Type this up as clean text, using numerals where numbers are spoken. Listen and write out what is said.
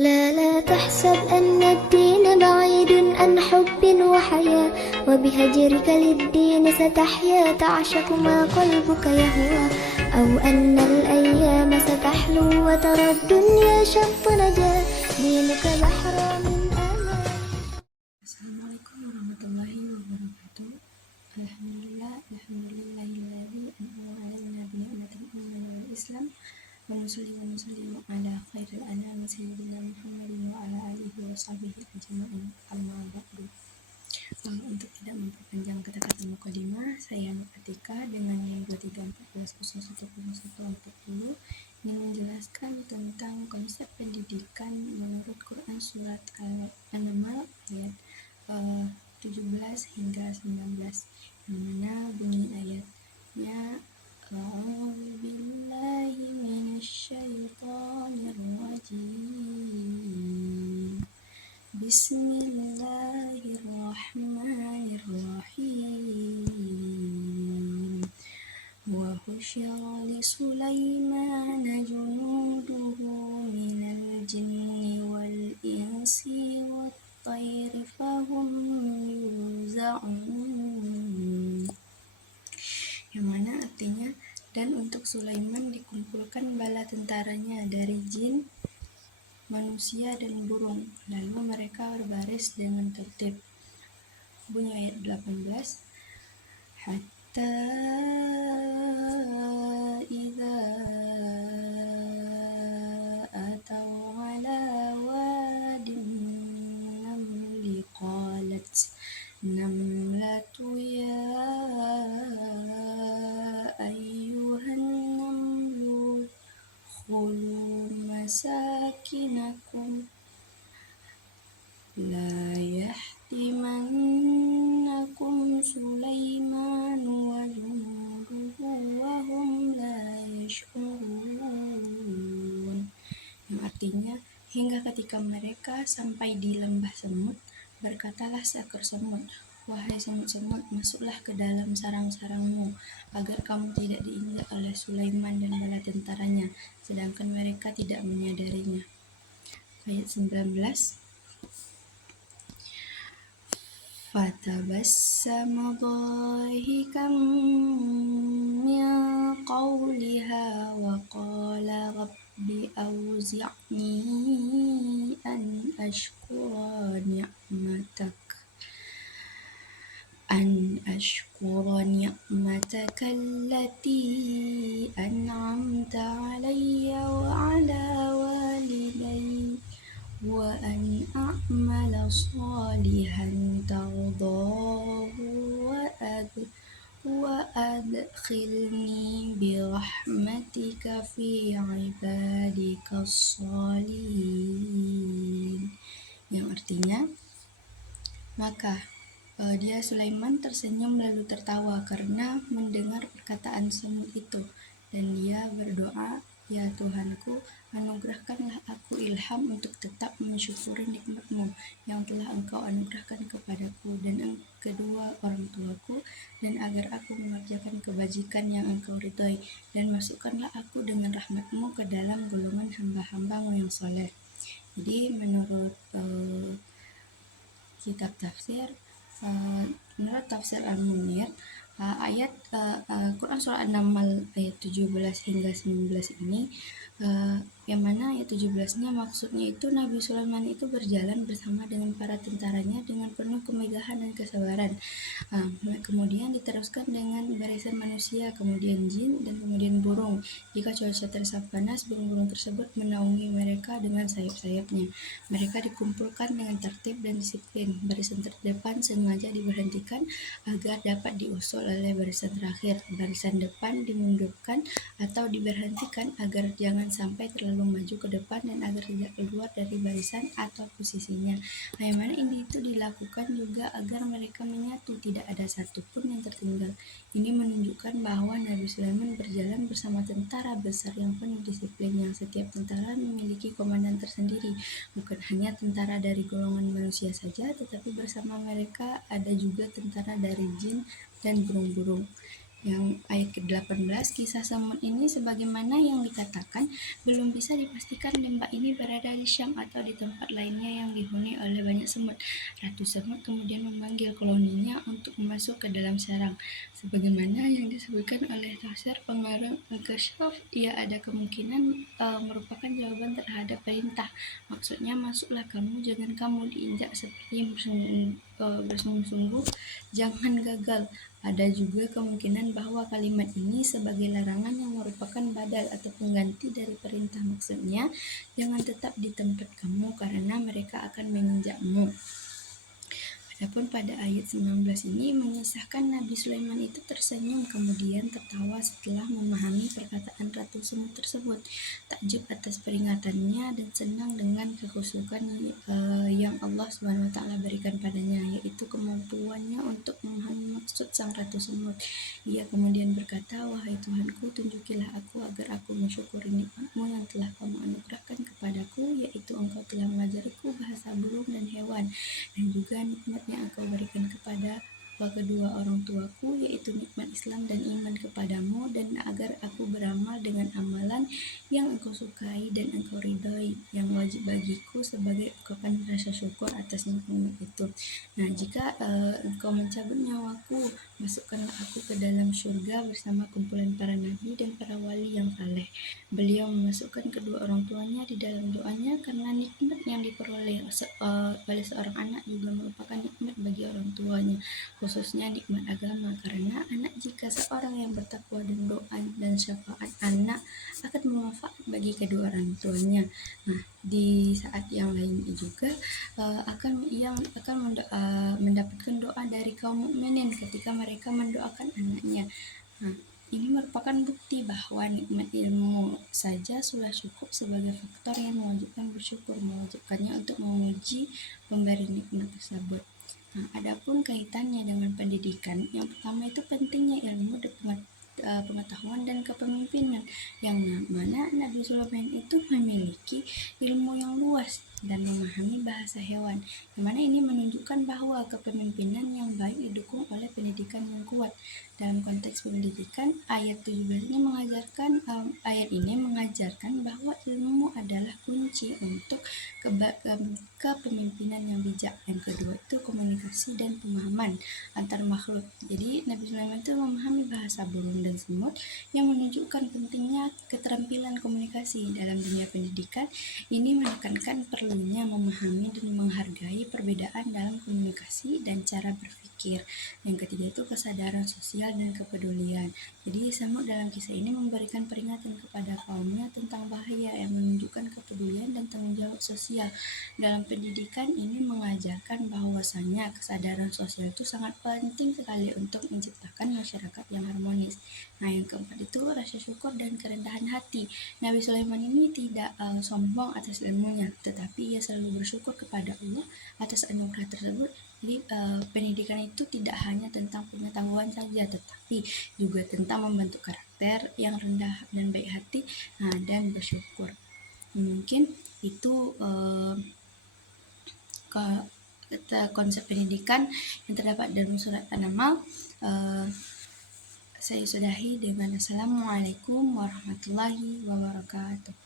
لا تحسب أن الدين بعيد عن حب وحياة، وبهجرك للدين ستحيا تعشق ما قلبك يهوى، أو أن الأيام ستحلو وترى الدنيا شط نجاة، دينك بحر من أمان. Assalamualaikum warahmatullahi wabarakatuh. Alhamdulillahilladzi an'ama 'alaina bi ni'matil iman wal islam. Wa nusalli ala khairil anami sayyidina Muhammadin wa ala alihi wa sahbihi ajma'in. Amma ba'du. Untuk tidak memperpanjang kata-kata mukadimah, saya Atika dengan NIM 2314010140 ingin menjelaskan tentang konsep pendidikan menurut Quran surat An-Naml ayat 17 hingga 19, yang mana bunyi ayatnya A'udzubillahi minasyaitonirrajim. Bismillahirrahmanirrahim. Wa husyira li Sulaimana junuduhu minal jinni wal insi wat tayri fahum yuzaun, yang mana artinya, dan untuk Sulaiman dikumpulkan bala tentaranya dari jin, manusia dan burung, lalu mereka berbaris dengan tertib. Bunyi ayat 18, hatta idza atau ala wadin namli qalat namlatu ya ayyuhan namlu khulu masakinakum la yahtimannakum Sulaiman wa junuduhu wa hum la yash'urun, yang artinya, hingga ketika mereka sampai di lembah semut, berkatalah seekor semut, wahai semut-semut, masuklah ke dalam sarang-sarangmu, agar kamu tidak diinjak oleh Sulaiman dan bala tentaranya, sedangkan mereka tidak menyadarinya. Ayat 19, fatabassama dhahikan min qawliha wa qala rabbi awzi'ni an ashkura ni'mataka allati an'amta alayya wa ala walidayya wa an a'mala salihan tardahu wa adkhilni birahmatika fi ibadika sholihin, yang artinya, maka dia Sulaiman tersenyum lalu tertawa karena mendengar perkataan semut itu, dan dia berdoa, ya Tuhanku, anugerahkanlah aku ilham untuk tetap mensyukuri nikmat-Mu yang telah Engkau anugerahkan kepadaku dan kedua orang tuaku, dan agar aku mengerjakan kebajikan yang Engkau ridhai, dan masukkanlah aku dengan rahmat-Mu ke dalam golongan hamba-hamba-Mu yang soleh. Jadi menurut kitab tafsir, menurut tafsir Al-Munir, ayat Quran surah An-Naml ayat 17 hingga 19 ini, yang mana ayat 17-nya maksudnya itu Nabi Sulaiman itu berjalan bersama dengan para tentaranya dengan penuh kemegahan dan kesabaran. Kemudian diteruskan dengan barisan manusia, kemudian jin, dan kemudian burung. Jika cuaca terasa panas, burung-burung tersebut menaungi mereka dengan sayap-sayapnya. Mereka dikumpulkan dengan tertib dan disiplin. Barisan terdepan sengaja diberhentikan agar dapat diusul oleh barisan terakhir. Barisan depan dimundurkan atau diberhentikan agar jangan sampai terlalu maju ke depan dan agar tidak keluar dari barisan atau posisinya. Yang mana ini itu dilakukan juga agar mereka menyatu, tidak ada satupun yang tertinggal. Ini menunjukkan bahwa Nabi Sulaiman berjalan bersama tentara besar yang penuh disiplin, yang setiap tentara memiliki komandan tersendiri. Bukan hanya tentara dari golongan manusia saja, tetapi bersama mereka ada juga tentara dari jin dan burung-burung. Yang ayat ke-18, kisah Samud ini sebagaimana yang dikatakan, belum bisa dipastikan lembah ini berada di Syam atau di tempat lainnya yang dihuni oleh banyak semut. Ratu Samud kemudian memanggil koloninya untuk masuk ke dalam sarang. Sebagaimana yang disebutkan oleh tafsir pengarang Al-Kashaf, ia ada kemungkinan merupakan jawaban terhadap perintah. Maksudnya, masuklah kamu, jangan kamu diinjak seperti bersungguh-sungguh, jangan gagal. Ada juga kemungkinan bahwa kalimat ini sebagai larangan yang merupakan badal atau pengganti dari perintah. Maksudnya, jangan tetap di tempat kamu karena mereka akan menginjakmu. Adapun pada ayat 19 ini mengisahkan Nabi Sulaiman itu tersenyum kemudian tertawa setelah memahami perkataan Ratu Semut tersebut, takjub atas peringatannya dan senang dengan kekhusukan yang Allah SWT berikan padanya, yaitu kemampuannya untuk memahami maksud sang Ratu Semut. Ia kemudian berkata, "Wahai Tuhanku, tunjukilah aku agar aku mensyukuri nikmat-Mu yang telah Kamu anugerahkan kepadaku, yaitu Engkau telah mengajariku bahasa burung dan hewan, dan juga nikmat yang Engkau berikan kepada kedua orang tuaku, yaitu nikmat Islam dan iman kepadamu, dan agar aku beramal dengan amalan yang Engkau sukai dan Engkau ridhoi, yang wajib bagiku sebagai ungkapan rasa syukur atas nikmat itu. Nah, jika Engkau mencabut nyawaku, masukkanlah aku ke dalam surga bersama kumpulan para nabi dan para wali yang saleh." Beliau memasukkan kedua orang tuanya di dalam doanya karena nikmat yang diperoleh oleh seorang anak juga merupakan nikmat bagi orang tuanya, khususnya nikmat agama, karena anak jika seorang yang bertakwa dan doa dan syafaat anak akan bermanfaat bagi kedua orang tuanya. Nah, di saat yang lain juga ia akan mendapatkan doa dari kaum mukminin ketika mereka mendoakan anaknya. Nah, ini merupakan bukti bahwa nikmat ilmu saja sudah cukup sebagai faktor yang mewajibkan bersyukur, mewajibkannya untuk memuji pemberi nikmat tersebut. Nah, adapun kaitannya dengan pendidikan, yang pertama itu pentingnya ilmu dan pengetahuan dan kepemimpinan, yang mana Nabi Sulaiman itu memiliki ilmu yang luas dan memahami bahasa hewan, yang mana ini menunjukkan bahwa kepemimpinan yang baik didukung oleh pendidikan yang kuat. Dalam konteks pendidikan, ayat 17 ini mengajarkan bahwa ilmu adalah kunci untuk kepemimpinan yang bijak. Yang kedua itu komunikasi dan pemahaman antar makhluk. Jadi Nabi Sulaiman itu memahami bahasa burung dan semut, yang menunjukkan pentingnya keterampilan komunikasi. Dalam dunia pendidikan, ini menekankan perlunya memahami dan menghargai perbedaan dalam komunikasi dan cara berpikir. Yang ketiga itu kesadaran sosial dan kepedulian. Jadi Samud dalam kisah ini memberikan peringatan kepada kaumnya tentang bahaya, yang menunjukkan kepedulian dan tanggung jawab sosial. Dalam pendidikan ini mengajarkan bahwasanya kesadaran sosial itu sangat penting sekali untuk menciptakan masyarakat yang harmonis. Nah, yang keempat itu rasa syukur dan kerendahan hati. Nabi Sulaiman ini tidak sombong atas ilmunya, tetapi ia selalu bersyukur kepada Allah atas anugerah tersebut. Jadi pendidikan itu tidak hanya tentang pengetahuan saja, tetapi juga tentang membentuk karakter yang rendah dan baik hati, dan bersyukur. Mungkin itu konsep pendidikan yang terdapat dalam surat An-Naml. Saya sudahi dengan Assalamualaikum warahmatullahi wabarakatuh.